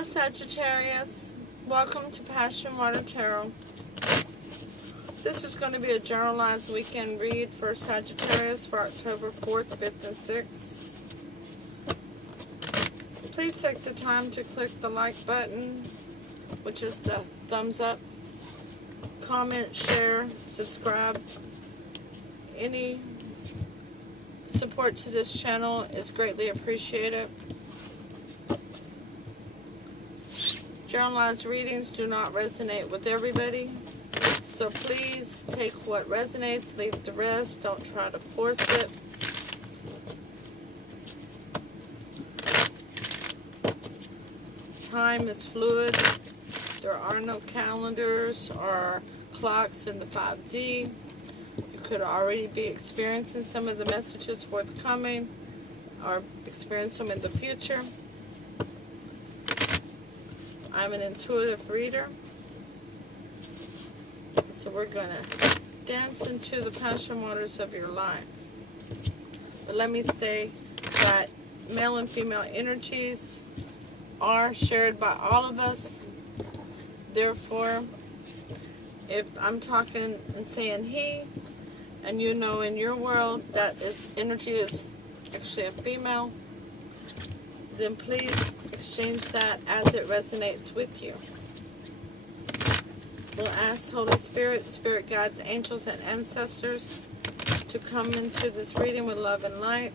Hello Sagittarius, welcome to Passion Water Tarot. This is going to be a generalized weekend read for Sagittarius for October 4th, 5th, and 6th. Please take the time to click the like button, which is the thumbs up, comment, share, subscribe. Any support to this channel is greatly appreciated. Generalized readings do not resonate with everybody, so please take what resonates, leave the rest. Don't try to force it. Time is fluid. There are no calendars or clocks in the 5D. You could already be experiencing some of the messages forthcoming or experience them in the future. I'm an intuitive reader, so we're going to dance into the passion waters of your life. But let me say that male and female energies are shared by all of us. Therefore, if I'm talking and saying he, and you know in your world that energy is actually a female, then please exchange that as it resonates with you. We'll ask Holy Spirit, Spirit Guides, Angels, and Ancestors to come into this reading with love and light,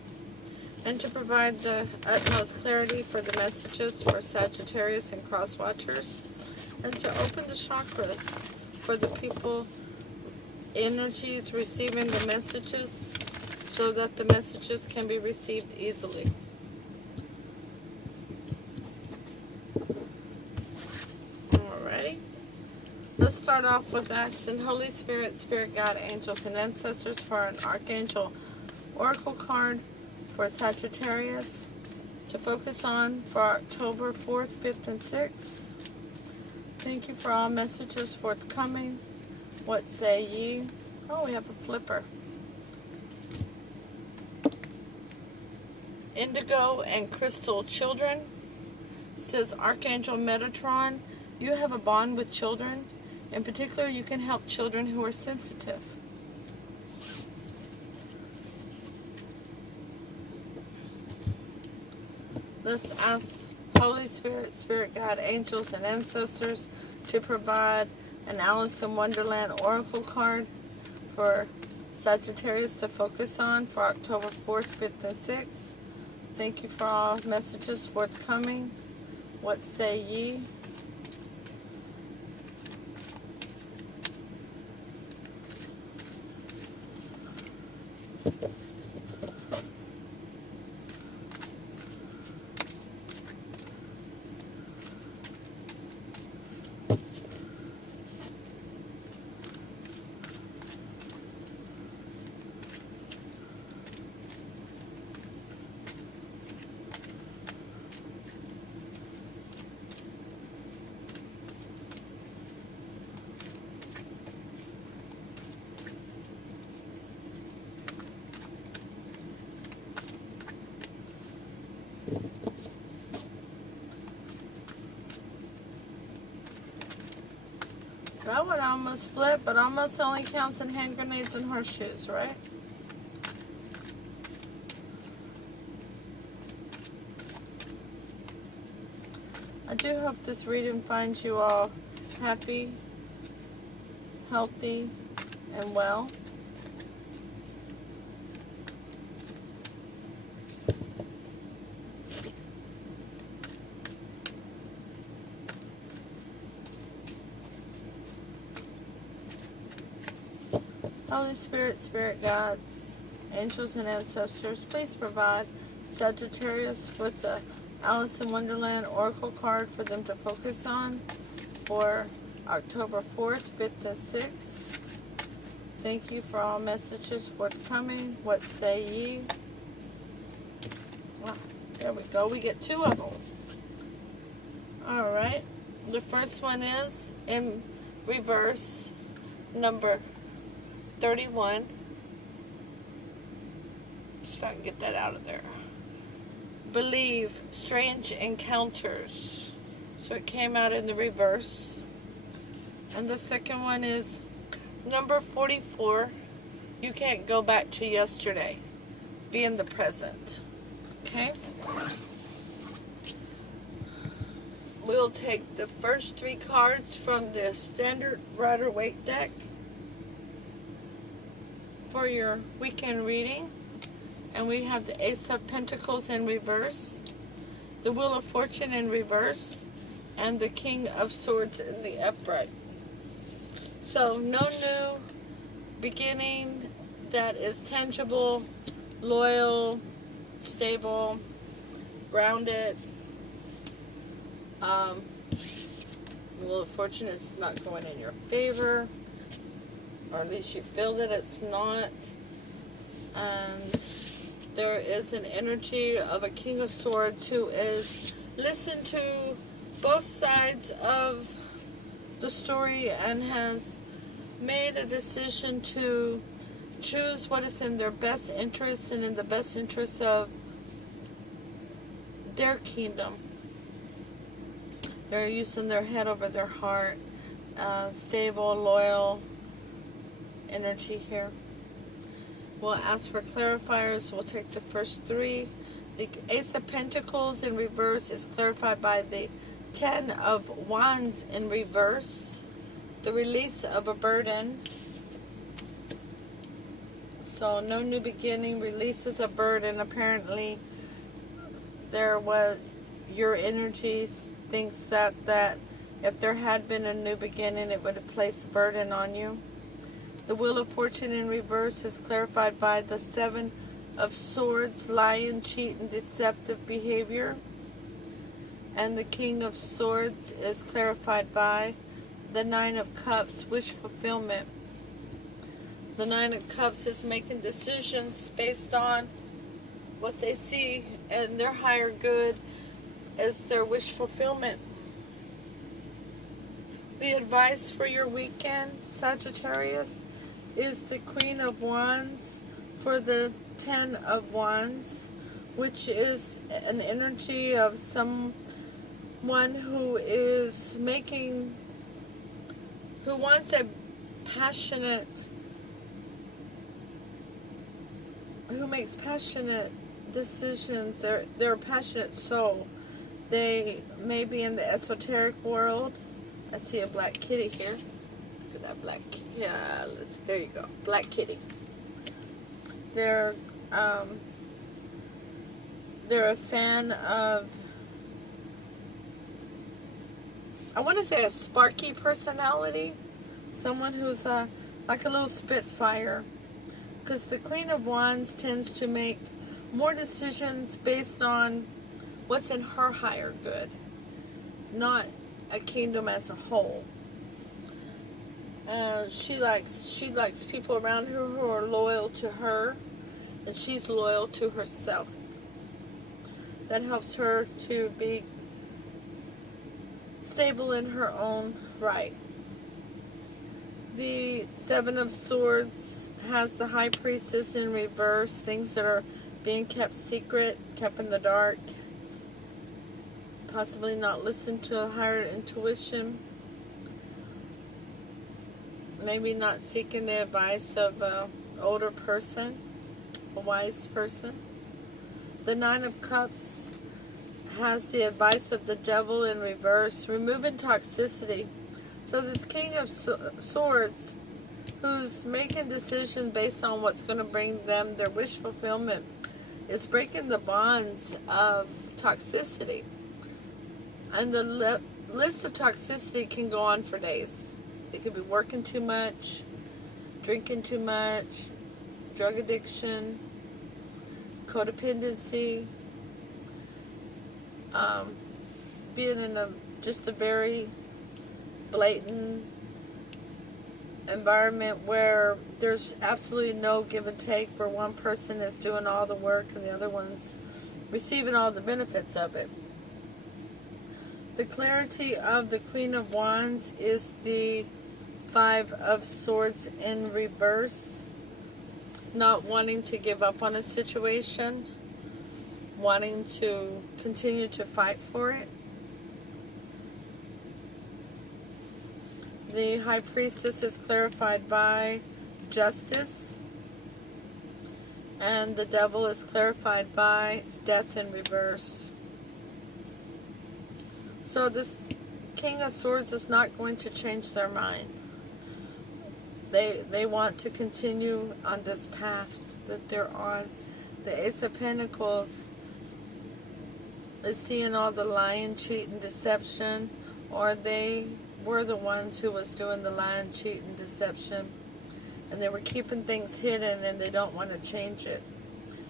and to provide the utmost clarity for the messages for Sagittarius and Cross Watchers, and to open the chakras for the people, energies receiving the messages, so that the messages can be received easily. Let's start off with asking Holy Spirit, Spirit Guide, Angels, and Ancestors for an Archangel Oracle card for Sagittarius to focus on for October 4th, 5th, and 6th. Thank you for all messages forthcoming. What say ye? Oh, we have a flipper. Indigo and Crystal Children. Says Archangel Metatron, you have a bond with children. In particular, you can help children who are sensitive. Let's ask Holy Spirit, Spirit Guide, Angels, and Ancestors to provide an Alice in Wonderland Oracle card for Sagittarius to focus on for October 4th, 5th, and 6th. Thank you for all messages forthcoming. What say ye? That would almost flip, but almost only counts in hand grenades and horseshoes, right? I do hope this reading finds you all happy, healthy, and well. Holy Spirit, Spirit Guides, Angels, and Ancestors, please provide Sagittarius with the Alice in Wonderland Oracle card for them to focus on for October 4th, 5th, and 6th. Thank you for all messages forthcoming. What say ye? Ah, there we go. We get two of them. Alright. The first one is in reverse, number 31. See if I can get that out of there. Believe strange encounters. So it came out in the reverse. And the second one is number 44. You can't go back to yesterday. Be in the present. Okay? We'll take the first 3 cards from the standard Rider-Waite deck for your weekend reading. And we have the Ace of Pentacles in reverse, the Wheel of Fortune in reverse, and the King of Swords in the upright. So no new beginning that is tangible, loyal, stable, grounded. Wheel of Fortune is not going in your favor, or at least you feel that it's not. And there is an energy of a King of Swords who is listened to both sides of the story and has made a decision to choose what is in their best interest and in the best interest of their kingdom. They're using their head over their heart. Stable, loyal energy here. We'll ask for clarifiers. We'll take the first 3. The Ace of Pentacles in reverse is clarified by the 10 of Wands in reverse. The release of a burden. So no new beginning, releases a burden. Apparently there was, your energy thinks that if there had been a new beginning, it would have placed a burden on you. The Wheel of Fortune in reverse is clarified by the 7 of Swords, lying, cheat, and deceptive behavior. And the King of Swords is clarified by the 9 of Cups, wish fulfillment. The 9 of Cups is making decisions based on what they see and their higher good as their wish fulfillment. The advice for your weekend, Sagittarius, is the Queen of Wands for the 10 of Wands, which is an energy of someone who is making, who wants a passionate, who makes passionate decisions. They're a passionate soul. They may be in the esoteric world. I see a black kitty here. Look at that black, yeah, there you go, black kitty. They're a fan of, I want to say, a sparky personality. Someone who's like a little spitfire. Because the Queen of Wands tends to make more decisions based on what's in her higher good, not a kingdom as a whole. She likes people around her who are loyal to her, and she's loyal to herself. That helps her to be stable in her own right. The 7 of Swords has the High Priestess in reverse, things that are being kept secret, kept in the dark, possibly not listened to a higher intuition, maybe not seeking the advice of an older person, a wise person. The 9 of Cups has the advice of the Devil in reverse, removing toxicity. So this King of Swords, who's making decisions based on what's going to bring them their wish fulfillment, is breaking the bonds of toxicity. And the list of toxicity can go on for days. It could be working too much, drinking too much, drug addiction, codependency, being in just a very blatant environment where there's absolutely no give and take, where one person is doing all the work and the other one's receiving all the benefits of it. The clarity of the Queen of Wands is the 5 of Swords in reverse. Not wanting to give up on a situation, wanting to continue to fight for it. The High Priestess is clarified by justice. And the Devil is clarified by death in reverse. So this King of Swords is not going to change their mind. They want to continue on this path that they're on. The Ace of Pentacles is seeing all the lying, cheat, and deception, or they were the ones who was doing the lying, cheat, and deception, and they were keeping things hidden, and they don't want to change it.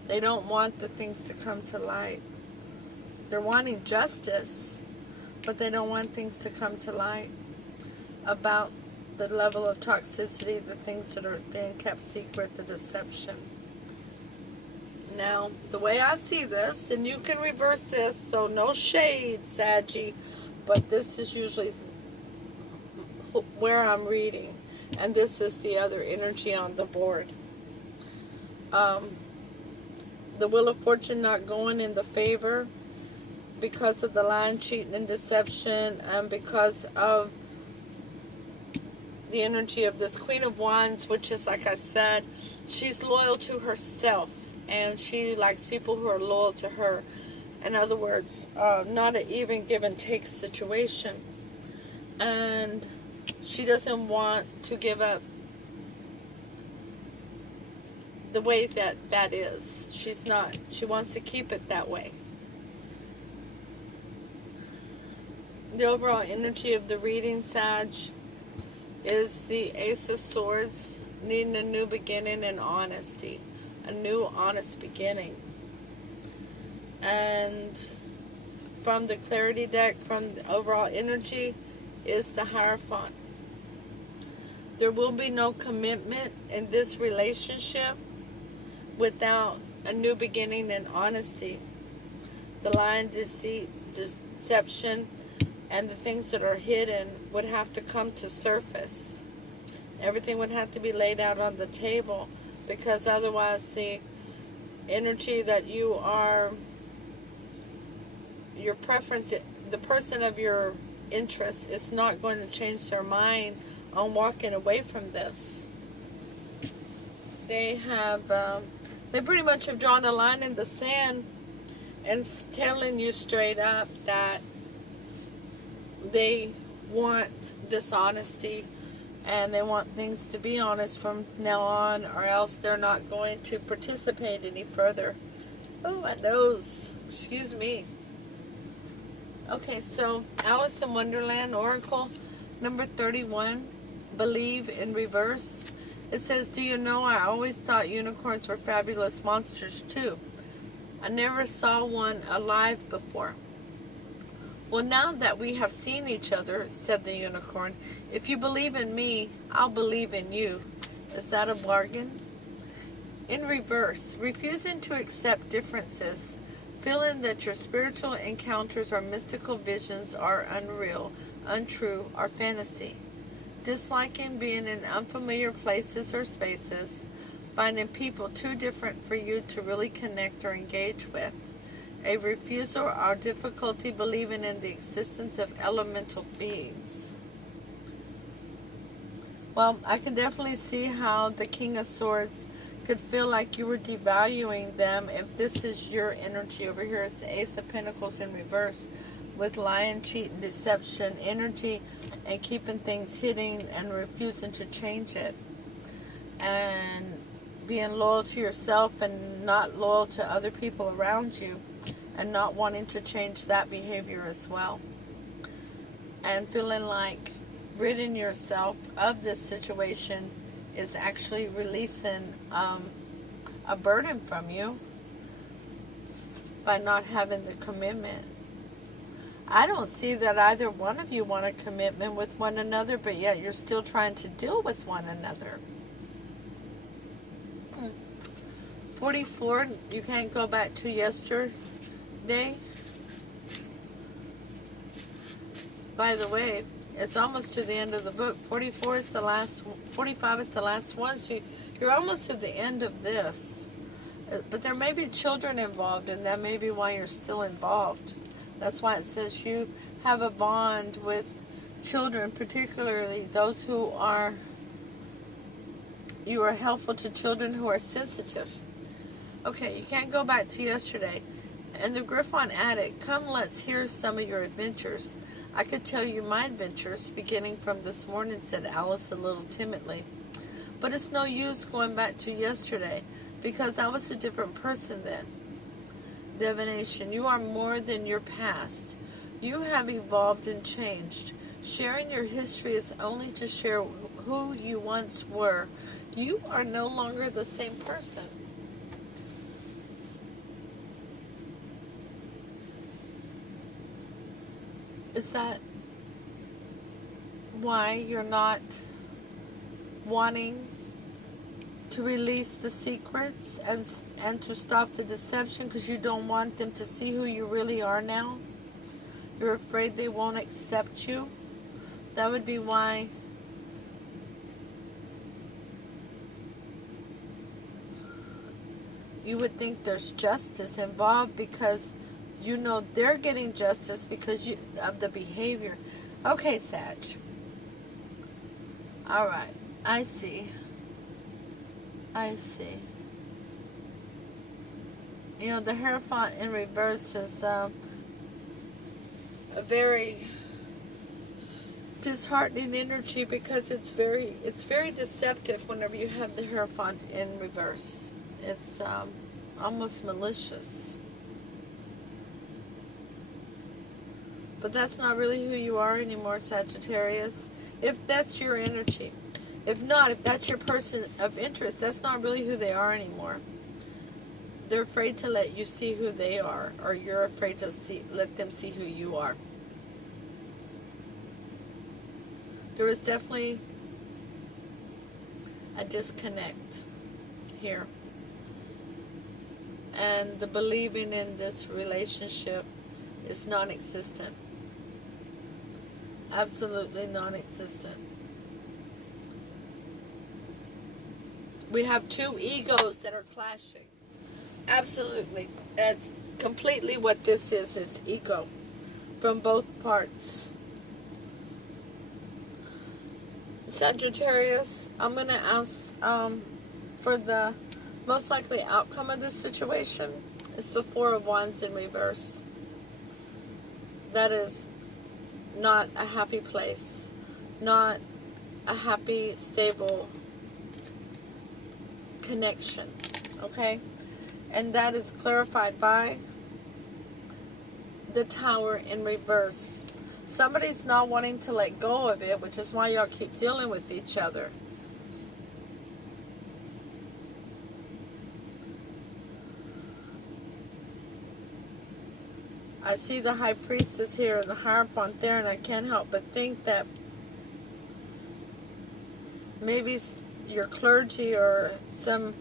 They don't want the things to come to light. They're wanting justice, but they don't want things to come to light about the level of toxicity, the things that are being kept secret, the deception. Now, the way I see this, and you can reverse this, so no shade, Saggy, but this is usually where I'm reading, and this is the other energy on the board. The Wheel of Fortune not going in the favor because of the lying, cheating, and deception, and because of the energy of this Queen of Wands, which is, like I said, she's loyal to herself, and she likes people who are loyal to her. In other words, not an even give and take situation. And she doesn't want to give up the way that is. She's not. She wants to keep it that way. The overall energy of the reading, Sag, is the Ace of Swords, needing a new beginning and honesty. A new honest beginning. And from the Clarity deck, from the overall energy, is the Hierophant. There will be no commitment in this relationship without a new beginning and honesty. The lying, deceit, deception, and the things that are hidden would have to come to surface. Everything would have to be laid out on the table, because otherwise the energy that you are, your preference, the person of your interest is not going to change their mind on walking away from this. They have, they pretty much have drawn a line in the sand and telling you straight up that they want this honesty, and they want things to be honest from now on, or else they're not going to participate any further. Oh, my nose. Excuse me. Okay, so Alice in Wonderland Oracle number 31, Believe in reverse. It says, do you know I always thought unicorns were fabulous monsters too. I never saw one alive before. Well, now that we have seen each other, said the unicorn, if you believe in me, I'll believe in you. Is that a bargain? In reverse, refusing to accept differences, feeling that your spiritual encounters or mystical visions are unreal, untrue, or fantasy. Disliking being in unfamiliar places or spaces, finding people too different for you to really connect or engage with. A refusal or difficulty believing in the existence of elemental beings. Well, I can definitely see how the King of Swords could feel like you were devaluing them if this is your energy. Over here is the Ace of Pentacles in reverse with lying, cheat, and deception energy, and keeping things hidden and refusing to change it. And being loyal to yourself and not loyal to other people around you, and not wanting to change that behavior as well. And feeling like ridding yourself of this situation is actually releasing a burden from you by not having the commitment. I don't see that either one of you want a commitment with one another, but yet you're still trying to deal with one another. 44, you can't go back to yesterday. By the way, it's almost to the end of the book. 44 is the last, 45 is the last one, so you're almost to the end of this. But there may be children involved, and that may be why you're still involved. That's why it says you have a bond with children, particularly those who are, you are helpful to children who are sensitive. Okay, you can't go back to yesterday. And the Griffon addict, come let's hear some of your adventures. I could tell you my adventures, beginning from this morning, said Alice a little timidly. But it's no use going back to yesterday, because I was a different person then. Divination, you are more than your past. You have evolved and changed. Sharing your history is only to share who you once were. You are no longer the same person. Is that why you're not wanting to release the secrets and to stop the deception, because you don't want them to see who you really are now? You're afraid they won't accept you? That would be why you would think there's justice involved, because you know they're getting justice because of the behavior. Okay, Sag. All right. I see. I see. You know, the Hierophant in reverse is a very disheartening energy, because it's very deceptive whenever you have the Hierophant in reverse. It's almost malicious. But that's not really who you are anymore, Sagittarius. If that's your energy. If not, if that's your person of interest, that's not really who they are anymore. They're afraid to let you see who they are, or you're afraid to let them see who you are. There is definitely a disconnect here. And the believing in this relationship is non-existent. Absolutely non-existent. We have two egos that are clashing. Absolutely. That's completely what this is. It's ego from both parts. Sagittarius, I'm going to ask for the most likely outcome of this situation. It's the Four of Wands in reverse. That is not a happy place. Not a happy, stable connection. Okay? And that is clarified by the Tower in reverse. Somebody's not wanting to let go of it, which is why y'all keep dealing with each other. I see the High Priestess here and the Hierophant there, and I can't help but think that maybe your clergy or some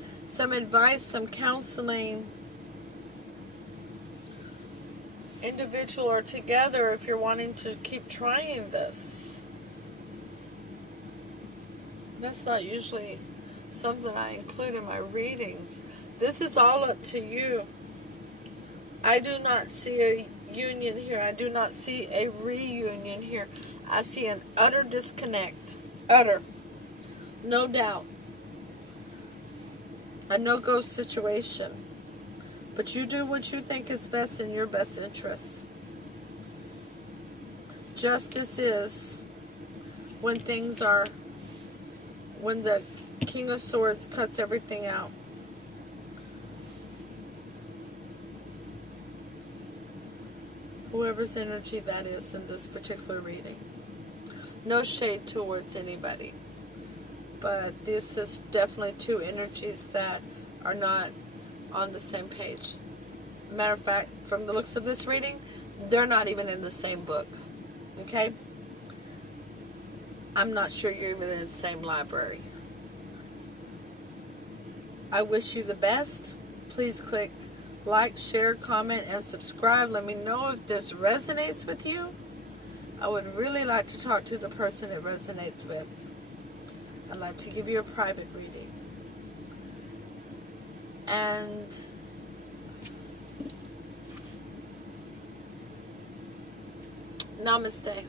advice, some counseling, individual or together, if you're wanting to keep trying this. That's not usually something I include in my readings. This is all up to you. I do not see a union here. I do not see a reunion here. I see an utter disconnect. Utter. No doubt. A no-go situation. But you do what you think is best in your best interests. Justice is when when the King of Swords cuts everything out. Whoever's energy that is in this particular reading. No shade towards anybody. But this is definitely two energies that are not on the same page. Matter of fact, from the looks of this reading, they're not even in the same book. Okay? I'm not sure you're even in the same library. I wish you the best. Please click like, share, comment, and subscribe. Let me know if this resonates with you. I would really like to talk to the person it resonates with. I'd like to give you a private reading. And namaste.